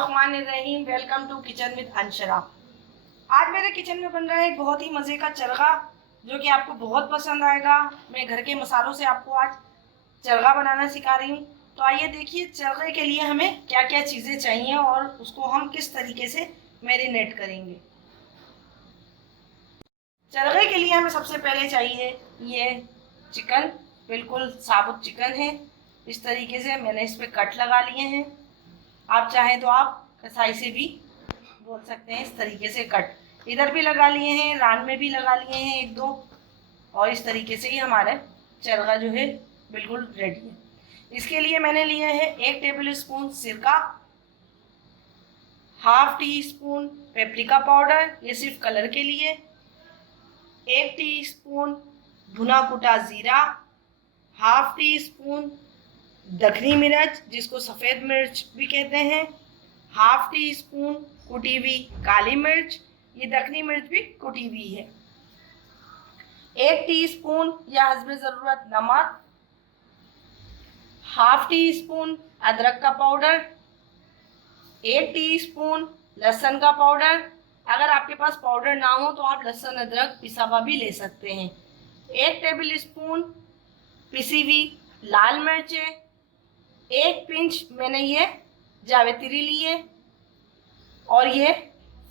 बिस्मिल्लाहिर्रहमानिर्रहीम। Welcome to kitchen with Anshara. आज मेरे किचन में बन रहा है एक बहुत ही मज़े का चरगा जो कि आपको बहुत पसंद आएगा। मैं घर के मसालों से आपको आज चरगा बनाना सिखा रही हूँ। तो आइए देखिए चरगे के लिए हमें क्या क्या चीज़ें चाहिए और उसको हम किस तरीके से मैरिनेट करेंगे। चरगे के लिए हमें सबसे पहले चाहिए ये चिकन, बिल्कुल साबुत चिकन है। इस तरीके से मैंने इस पर कट लगा लिए हैं। आप चाहें तो आप कसाई से भी बोल सकते हैं। इस तरीके से कट इधर भी लगा लिए हैं, रान में भी लगा लिए हैं एक दो, और इस तरीके से ही हमारा चरगा जो है बिल्कुल रेडी है। इसके लिए मैंने लिए हैं 1 टेबल स्पून सिरका, ½ टी स्पून पेपरिका पाउडर, ये सिर्फ कलर के लिए, 1 टीस्पून भुना कुटा जीरा, ½ टी स्पून दखनी मिर्च जिसको सफ़ेद मिर्च भी कहते हैं, ½ टी स्पून कुटी हुई काली मिर्च, ये दखनी मिर्च भी कुटी हुई है, 1 टीस्पून या हस्बे ज़रूरत नमक, ½ टी स्पून अदरक का पाउडर, 1 टीस्पून लहसुन का पाउडर। अगर आपके पास पाउडर ना हो तो आप लहसुन अदरक पिसा हुआ भी ले सकते हैं, 1 टेबल स्पून पिसी हुई लाल मिर्चें, 1 पिंच मैंने ये जावित्री ली है, और ये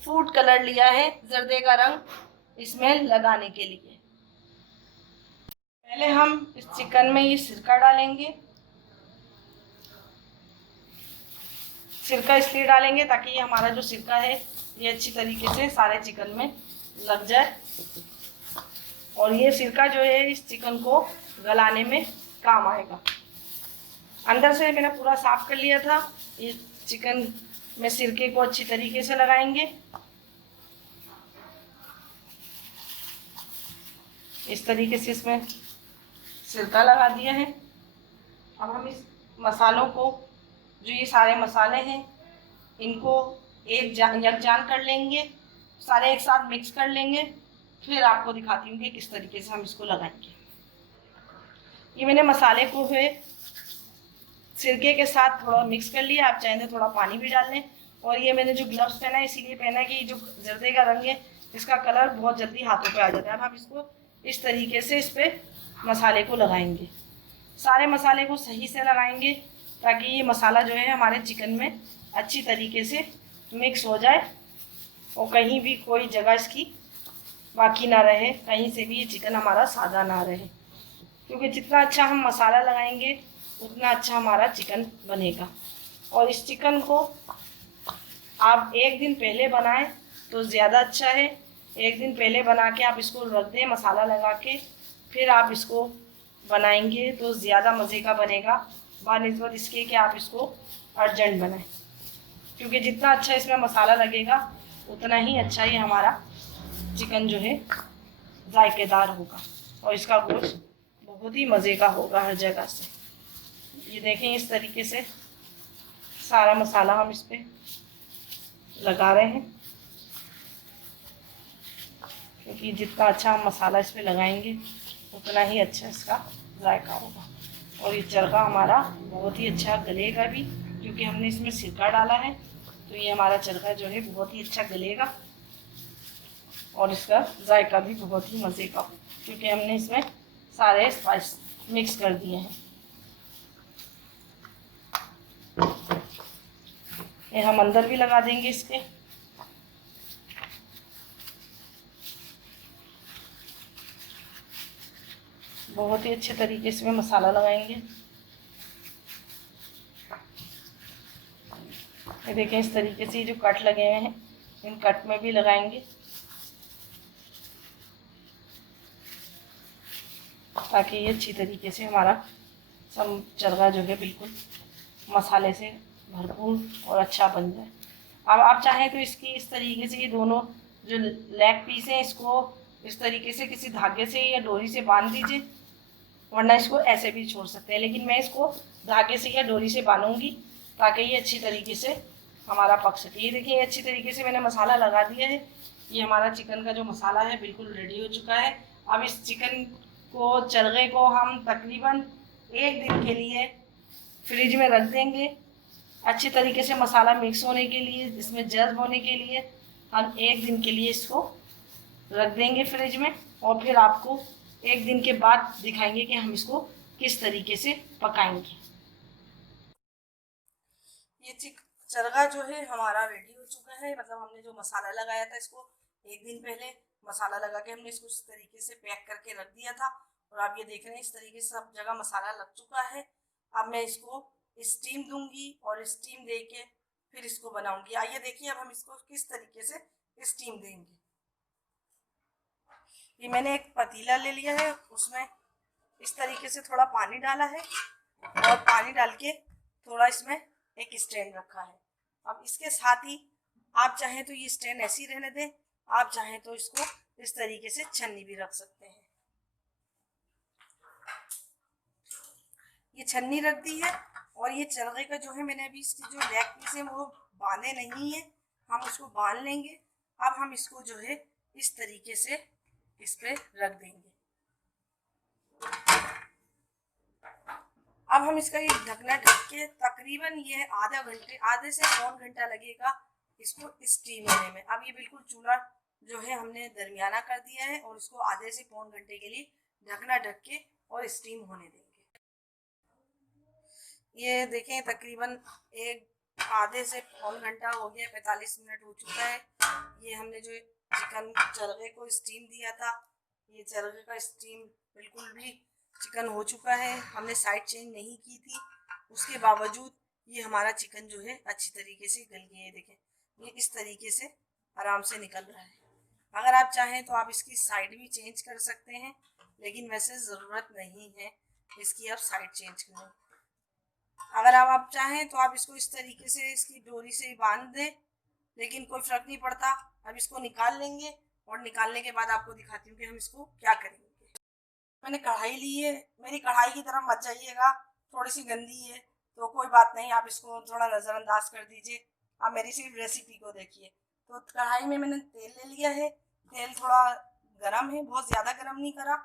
फूड कलर लिया है जर्दे का रंग इसमें लगाने के लिए। पहले हम इस चिकन में ये सिरका डालेंगे। सिरका इसलिए डालेंगे ताकि ये हमारा जो सिरका है ये अच्छी तरीके से सारे चिकन में लग जाए, और ये सिरका जो है इस चिकन को गलाने में काम आएगा। अंदर से मैंने पूरा साफ कर लिया था। ये चिकन में सिरके को अच्छी तरीके से लगाएंगे। इस तरीके से इसमें सिरका लगा दिया है। अब हम इस मसालों को, जो ये सारे मसाले हैं, इनको यकजान कर लेंगे, सारे एक साथ मिक्स कर लेंगे। फिर आपको दिखाती हूँ कि किस तरीके से हम इसको लगाएंगे। ये मैंने मसाले को है सिरके के साथ थोड़ा मिक्स कर लिया। आप चाहें तो थोड़ा पानी भी डाल लें। और ये मैंने जो ग्लव्स पहना है इसीलिए पहना है कि जो जर्दे का रंग है इसका कलर बहुत जल्दी हाथों पे आ जाता है। अब हम इसको इस तरीके से इस पर मसाले को लगाएंगे, सारे मसाले को सही से लगाएंगे ताकि ये मसाला जो है हमारे चिकन में अच्छी तरीके से मिक्स हो जाए और कहीं भी कोई जगह इसकी बाकी ना रहे, कहीं से भी ये चिकन हमारा सादा ना रहे। क्योंकि जितना अच्छा हम मसाला लगाएंगे उतना अच्छा हमारा चिकन बनेगा। और इस चिकन को आप 1 दिन पहले बनाएं तो ज़्यादा अच्छा है। 1 दिन पहले बना के आप इसको रख दें मसाला लगा के, फिर आप इसको बनाएंगे तो ज़्यादा मज़े का बनेगा बानिस्बत इसके कि आप इसको अर्जेंट बनाएं। क्योंकि जितना अच्छा इसमें मसाला लगेगा उतना ही अच्छा ये हमारा चिकन जो है जायकेदार होगा और इसका गोश्त बहुत ही मज़े का होगा हर जगह से। ये देखें इस तरीके से सारा मसाला हम इस पर लगा रहे हैं, क्योंकि जितना अच्छा हम मसाला इस पर लगाएंगे उतना ही अच्छा इसका जायका होगा। और ये चरगा हमारा बहुत ही अच्छा गलेगा भी, क्योंकि हमने इसमें सिरका डाला है। तो ये हमारा चरगा जो है बहुत ही अच्छा गलेगा और इसका जायका भी बहुत ही मज़े का, क्योंकि हमने इसमें सारे स्पाइस मिक्स कर दिए हैं। ये हम अंदर भी लगा देंगे इसके। बहुत ही अच्छे तरीके से मसाला लगाएंगे। ये देखें इस तरीके से जो कट लगे हुए हैं इन कट में भी लगाएंगे ताकि ये अच्छी तरीके से हमारा सब चरगा जो है बिल्कुल मसाले से भरपूर और अच्छा बन जाए। अब आप चाहें तो इसकी इस तरीके से ये दोनों जो लेग पीस हैं इसको इस तरीके से किसी धागे से या डोरी से बांध दीजिए, वरना इसको ऐसे भी छोड़ सकते हैं। लेकिन मैं इसको धागे से या डोरी से बांधूंगी ताकि ये अच्छी तरीके से हमारा पक सके। ये देखिए अच्छी तरीके से मैंने मसाला लगा दिया है। ये हमारा चिकन का जो मसाला है बिल्कुल रेडी हो चुका है। अब इस चिकन को, चरगे को हम तकरीबन 1 दिन के लिए फ्रिज में रख देंगे अच्छी तरीके से मसाला मिक्स होने के लिए, इसमें जज्ब होने के लिए हम 1 दिन के लिए इसको रख देंगे फ्रिज में, और फिर आपको 1 दिन के बाद दिखाएंगे कि हम इसको किस तरीके से पकाएंगे। ये चरगा जो है हमारा रेडी हो चुका है, मतलब हमने जो मसाला लगाया था इसको 1 दिन पहले मसाला लगा के हमने इसको इस तरीके से पैक करके रख दिया था, और आप ये देख रहे हैं इस तरीके से सब जगह मसाला लग चुका है। अब मैं इसको स्टीम दूंगी और स्टीम दे के फिर इसको बनाऊंगी। आइए देखिए अब हम इसको किस तरीके से स्टीम देंगे। ये मैंने एक पतीला ले लिया है, उसमें इस तरीके से थोड़ा पानी डाला है, और पानी डाल के थोड़ा इसमें एक स्टैंड रखा है। अब इसके साथ ही आप चाहें तो ये स्टैंड ऐसे ही रहने दें, आप चाहें तो इसको इस तरीके से छन्नी भी रख सकते हैं। ये छन्नी रख दी है, और ये चरगे का जो है मैंने अभी इसकी जो बैक पीस है वो बांधे नहीं है, हम उसको बांध लेंगे। अब हम इसको जो है इस तरीके से इस पे रख देंगे। अब हम इसका ये ढकना ढक के तकरीबन ये आधे से पौन घंटा लगेगा इसको स्टीम होने में। अब ये बिल्कुल चूल्हा जो है हमने दरमियाना कर दिया है, और इसको आधे से पौन घंटे के लिए ढकना ढक के और स्टीम होने देंगे। ये देखें तकरीबन आधे से पौन घंटा हो गया, 45 मिनट हो चुका है। ये हमने जो चिकन चरगे को स्टीम दिया था, ये चरगे का स्टीम बिल्कुल भी चिकन हो चुका है, हमने साइड चेंज नहीं की थी, उसके बावजूद ये हमारा चिकन जो है अच्छी तरीके से गल गया है। देखें ये इस तरीके से आराम से निकल रहा है। अगर आप चाहें तो आप इसकी साइड भी चेंज कर सकते हैं, लेकिन वैसे ज़रूरत नहीं है इसकी आप साइड चेंज करें। अगर आप चाहें तो आप इसको इस तरीके से इसकी डोरी से बांध दें, लेकिन कोई फ़र्क नहीं पड़ता। अब इसको निकाल लेंगे, और निकालने के बाद आपको दिखाती हूँ कि हम इसको क्या करेंगे। मैंने कढ़ाई ली है, मेरी कढ़ाई की तरफ मत जाइएगा, थोड़ी सी गंदी है तो कोई बात नहीं, आप इसको थोड़ा नज़रअंदाज कर दीजिए। आप मेरी सिर्फ रेसिपी को देखिए। तो कढ़ाई में मैंने तेल ले लिया है, तेल थोड़ा गरम है, बहुत ज़्यादा गरम नहीं करा,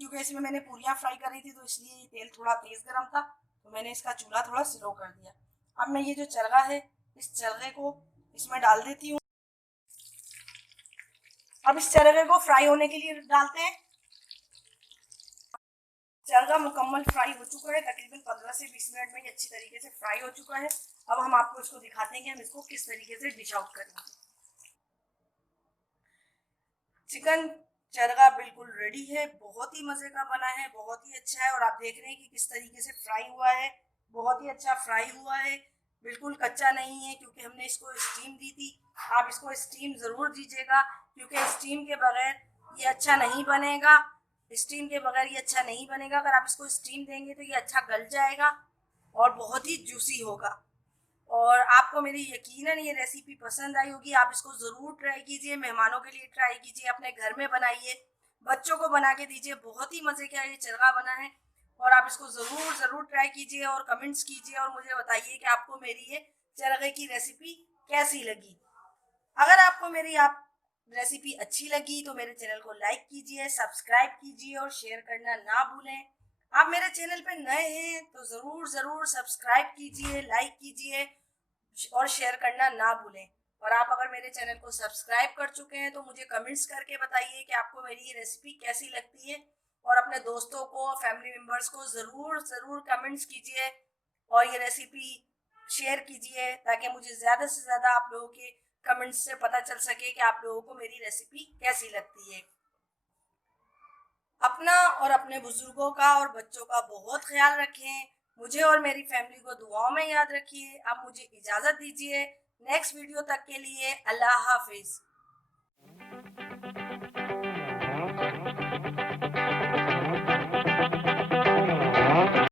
क्योंकि इसमें मैंने पूरियाँ फ्राई करी थी तो इसलिए तेल थोड़ा तेज़ गरम था, तो मैंने इसका चूल्हा थोड़ा स्लो कर दिया। अब मैं ये जो चरगा है इस चरगे को इसमें डाल देती हूँ। अब इस चरगे को फ्राई होने के लिए डालते हैं। चरगा मुकम्मल फ्राई हो चुका है, तकरीबन 15 से 20 मिनट में ये अच्छी तरीके से फ्राई हो चुका है। अब हम आपको इसको दिखाते हैं कि हम इसको किस तरीके से डिश आउट करेंगे। चिकन चरगा बिल्कुल रेडी है, बहुत ही मज़े का बना है, बहुत ही अच्छा है, और आप देख रहे हैं कि किस तरीके से फ्राई हुआ है, बहुत ही अच्छा फ्राई हुआ है, बिल्कुल कच्चा नहीं है, क्योंकि हमने इसको स्टीम दी थी। आप इसको स्टीम ज़रूर दीजिएगा, क्योंकि स्टीम के बगैर ये अच्छा नहीं बनेगा। स्टीम के बगैर ये अच्छा नहीं बनेगा, अगर आप इसको स्टीम देंगे तो ये अच्छा गल जाएगा और बहुत ही जूसी होगा। और आपको मेरी यकीनन ये रेसिपी पसंद आई होगी, आप इसको ज़रूर ट्राई कीजिए, मेहमानों के लिए ट्राई कीजिए, अपने घर में बनाइए, बच्चों को बना के दीजिए, बहुत ही मज़े का ये चरगा बना है। और आप इसको ज़रूर ज़रूर ट्राई कीजिए और कमेंट्स कीजिए, और मुझे बताइए कि आपको मेरी ये चरगे की रेसिपी कैसी लगी। अगर आपको मेरी रेसिपी अच्छी लगी तो मेरे चैनल को लाइक कीजिए, सब्सक्राइब कीजिए और शेयर करना ना भूलें। आप मेरे चैनल पे नए हैं तो ज़रूर ज़रूर सब्सक्राइब कीजिए, लाइक कीजिए और शेयर करना ना भूलें। और आप अगर मेरे चैनल को सब्सक्राइब कर चुके हैं तो मुझे कमेंट्स करके बताइए कि आपको मेरी ये रेसिपी कैसी लगती है, और अपने दोस्तों को, फैमिली मेम्बर्स को ज़रूर ज़रूर कमेंट्स कीजिए और ये रेसिपी शेयर कीजिए, ताकि मुझे ज़्यादा से ज़्यादा आप लोगों के कमेंट्स से पता चल सके कि आप लोगों को मेरी रेसिपी कैसी लगती है। अपना और अपने बुजुर्गों का और बच्चों का बहुत ख्याल रखें। मुझे और मेरी फैमिली को दुआओं में याद रखिए। अब मुझे इजाज़त दीजिए, नेक्स्ट वीडियो तक के लिए अल्लाह हाफिज़।